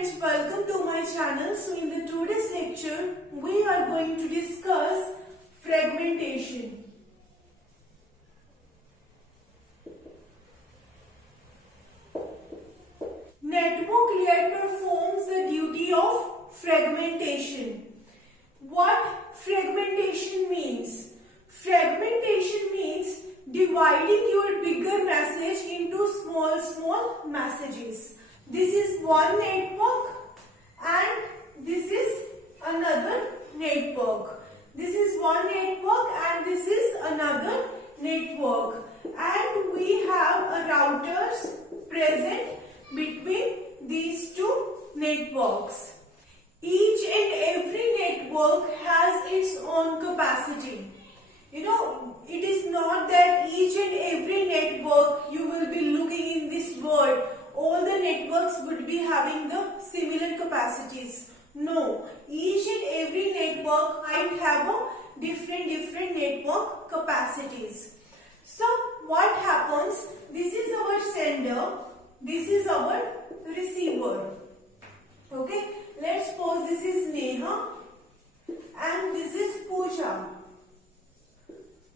friends, welcome to my channel. So in the today's lecture, we are going to discuss fragmentation. Network layer performs the duty of fragmentation. What fragmentation means? Fragmentation means dividing your bigger message into small messages. This is one network and this is another network. This is one network and this is another network. And we have routers present between these two networks. Each and every network has its own capacity. It is not that each and every network you will be looking in this world, all the networks would be having the similar capacities. No, each and every network might have a different network capacities. So what happens? This is our sender, this is our receiver. Okay, let's suppose this is Neha and this is Pooja.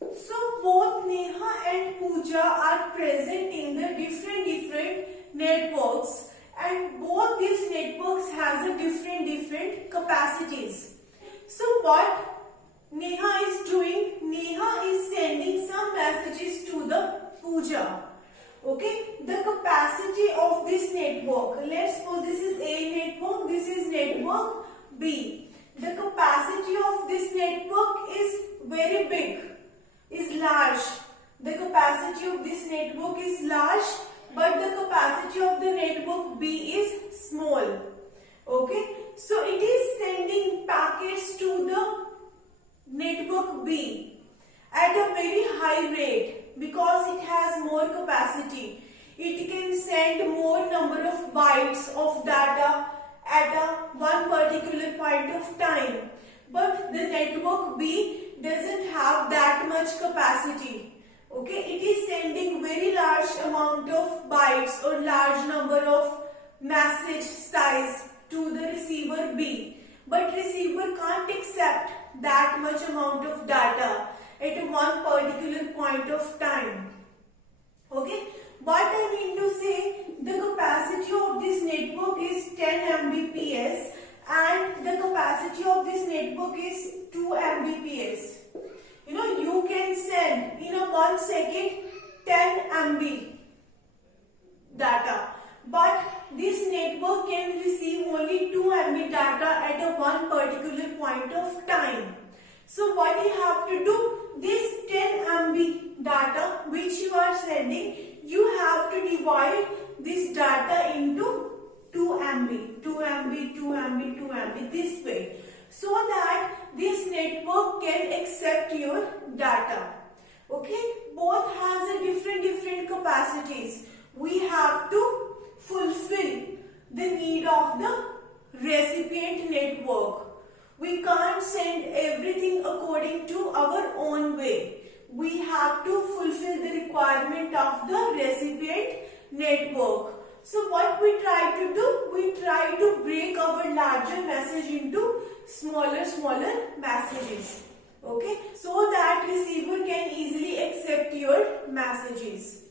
So both Neha and Pooja are present in the different networks, and both these networks has a different capacities. So what Neha is doing? Neha is sending some messages to the Pooja. Okay, the capacity of this network. Let's suppose this is A network, this is network B. The capacity of this network is very big, is large. The capacity of this network is large, but the capacity of the network B is small. Okay, so it is sending packets to the network B at a very high rate because it has more capacity. It can send more number of bytes of data at one particular point of time. But the network B doesn't have that much capacity. Okay, it is sending very large amount of bytes or large number of message size to the receiver B. But receiver can't accept that much amount of data at one particular point of time. Okay, what I mean to say, the capacity of this network is 10 Mbps and the capacity of this network is 2 Mbps. You can send in a 1 second 10 MB data, but this network can receive only 2 MB data at a one particular point of time. So what you have to do, this 10 MB data which you are sending, you have to divide this data into 2 MB, 2 MB, 2 MB, 2 MB, this way, so that this network can accept your data. Okay, both has a different capacities. We have to fulfill the need of the recipient network. We can't send everything according to our own way. We have to fulfill the requirement of the recipient network. So what we try to do? We try to break our larger message into smaller messages. Okay, so that receiver can easily accept your messages.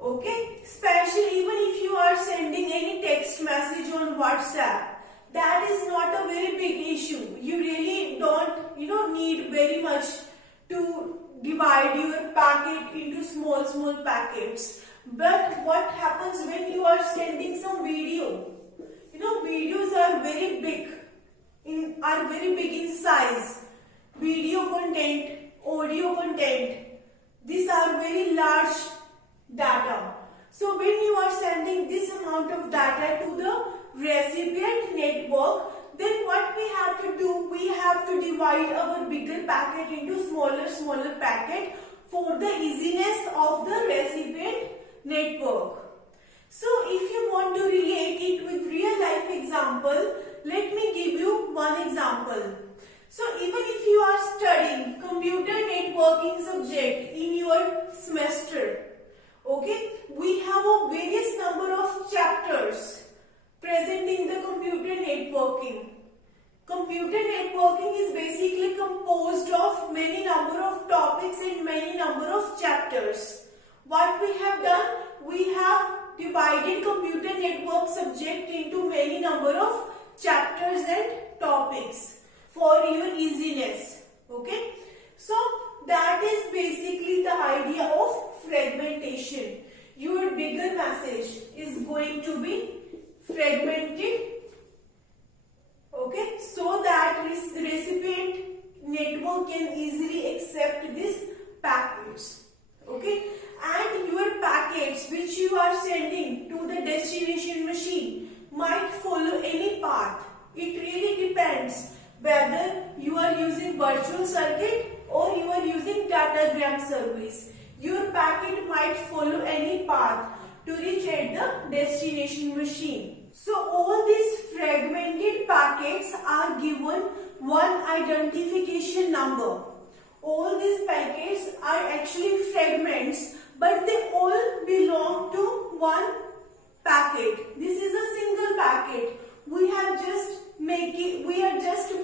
Okay, especially even if you are sending any text message on WhatsApp, that is not a very big issue. You really don't need very much to divide your packet into small packets. But what happens when you are sending some video? Videos are very big in size. Video content, audio content, these are very large data. So when you are sending this amount of data to the recipient network, then what we have to do? We have to divide our bigger packet into smaller packet for the easiness of the recipient network. So if you want to relate it with real life example, let me give you one example. So even if you are studying computer networking subject in your semester, okay, we have a various number of chapters present in the Computer networking is basically composed of many number of topics and many number of chapters. What we have done, we have divided computer network subject into many number of chapters and topics for your easiness. Okay, so that is basically the idea of fragmentation. Your bigger message is going to be fragmented, okay, so that recipient network can easily accept these packets, okay, and your packets which you are sending to the destination machine might follow any path. It really depends whether you are using virtual circuit or you are using datagram service. Your packet might follow any path to reach at the destination machine. So all these fragmented packets are given one identification number. All these packets are actually fragments, but they all belong to one packet. This is a single packet. We are just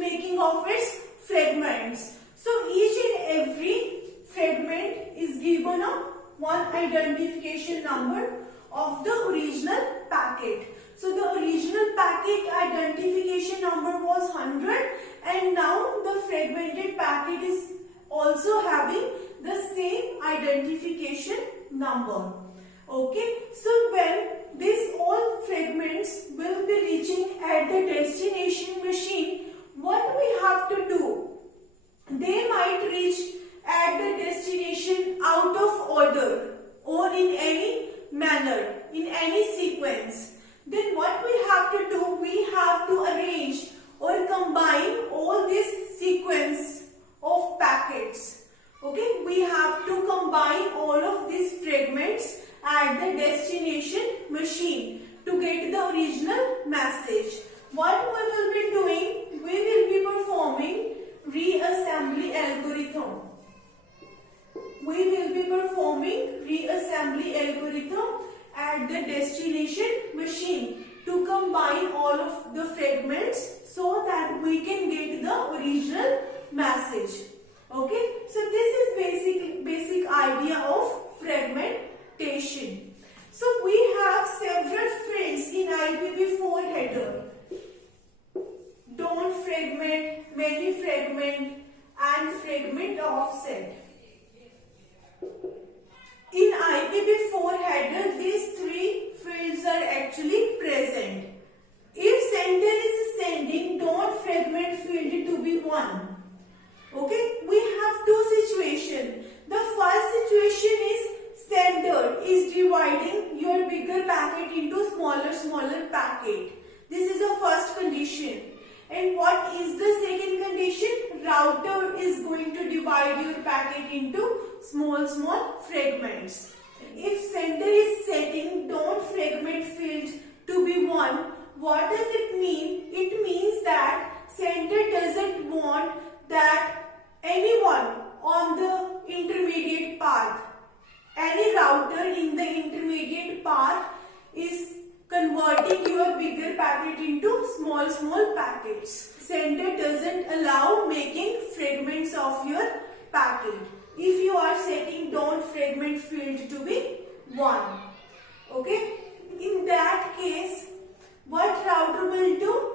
making of its fragments. So each and every fragment is given a one identification number of the original packet. So the original packet identification number was 100, and now the fragmented packet is also having the same identification number. Okay, so when these all fragments will be reaching at the destination machine, what we have to do? They might reach at the destination out of order or in any manner, in any sequence. Then what we have to do? We have to arrange or combine all this sequence of packets. Okay, we have to combine all of these fragments at the destination machine to get the original message. What we will be doing? We will be performing reassembly algorithm. We will be performing reassembly algorithm at the destination machine to combine all of the fragments so that we can get the original message. Okay, so this is basic idea of fragmentation. So we have several fields in IPv4 header: don't fragment, many fragment, and fragment offset. In IPv4 header, these three fields are actually present. If sender is sending, don't fragment field to be 1. Okay, we have two situations. The first situation is sender is dividing your bigger packet into smaller packet. This is the first condition. And what is the second condition? Router is going to divide your packet into small fragments. If sender is setting don't fragment field to be 1, what does it mean? It means that sender doesn't want that anyone on the intermediate path, any router in the intermediate path is converting your bigger packet into small packets. Sender doesn't allow making fragments of your packet if you are setting don't fragment field to be 1. Okay, in that case what router will do?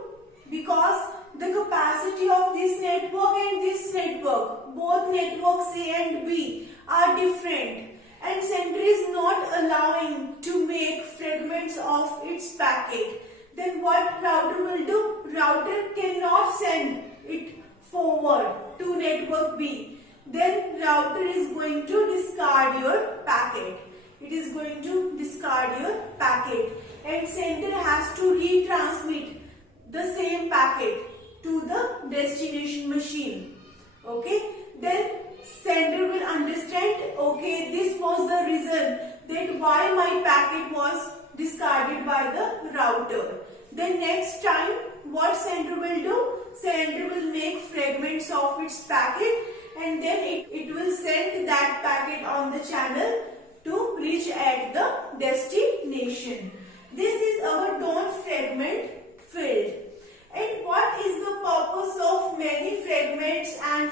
Because the capacity of this network and this network, both networks A and B are different, and sender is not allowing to make fragments of its packet, then what router will do? Router cannot send it forward to network B. Then router is going to discard your packet. It is going to discard your packet, and sender has to retransmit the same packet to the destination machine. Okay, then sender will understand, okay, this was the reason that why my packet was discarded by the router. Then next time what sender will do? Sender will make fragments of its packet, and then it will send that packet on the channel to reach at the destination. This is our don't fragment field. And what is the purpose of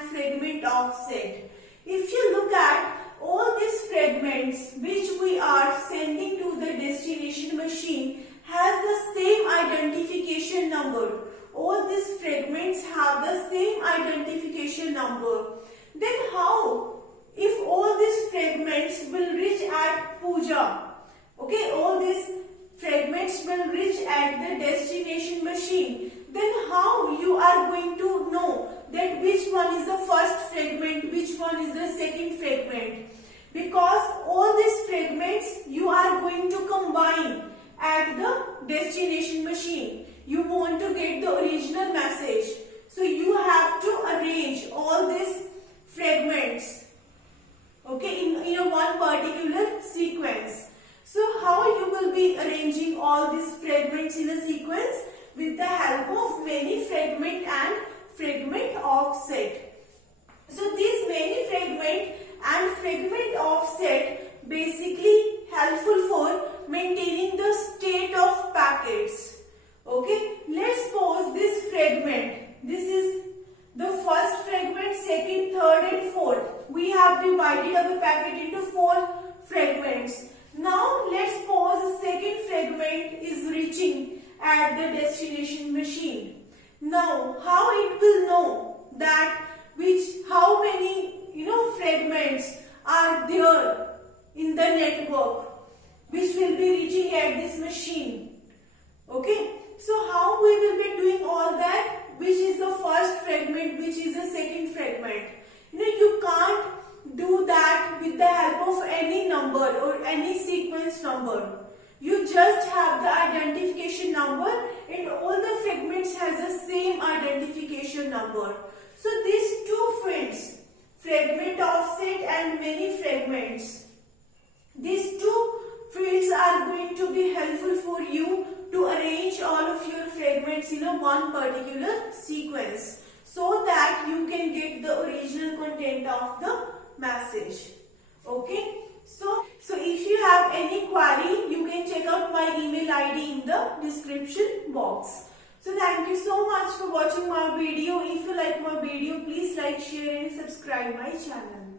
and fragment offset. If you look at all these fragments which we are sending to the destination machine has the same identification number. All these fragments have the same identification number. Then how? If all these fragments will reach at Pooja, okay, all these fragments will reach at the destination machine, then how you are going to know that which one is the first fragment, which one is the second fragment? Because all these fragments you are going to combine at the destination machine. You want to get the original message. So you have to arrange all these fragments, okay, in a one particular sequence. So how you will be arranging all these fragments in a sequence? With the help of many fragment and fragment offset. So this many fragment and fragment offset basically helpful for maintaining the state of packets. Okay, let's suppose this fragment. This is the first fragment, second, third and fourth. We have divided our packet into 4 fragments. Now let's suppose the second fragment is reaching at the destination machine. Now how it will know that how many fragments are there in the network which will be reaching at this machine? Okay, so how we will be doing all that? Which is the first fragment, which is the second fragment? You can't do that with the help of any number or any sequence number. You just have the identification number and all the fragments has the same identification number. So these 2 fields, fragment offset and many fragments, these 2 fields are going to be helpful for you to arrange all of your fragments in a one particular sequence so that you can get the original content of the message. Okay, so if you have any query, you can check out my email ID in the description box. So thank you so much for watching my video. If you like my video, please like, share and subscribe my channel.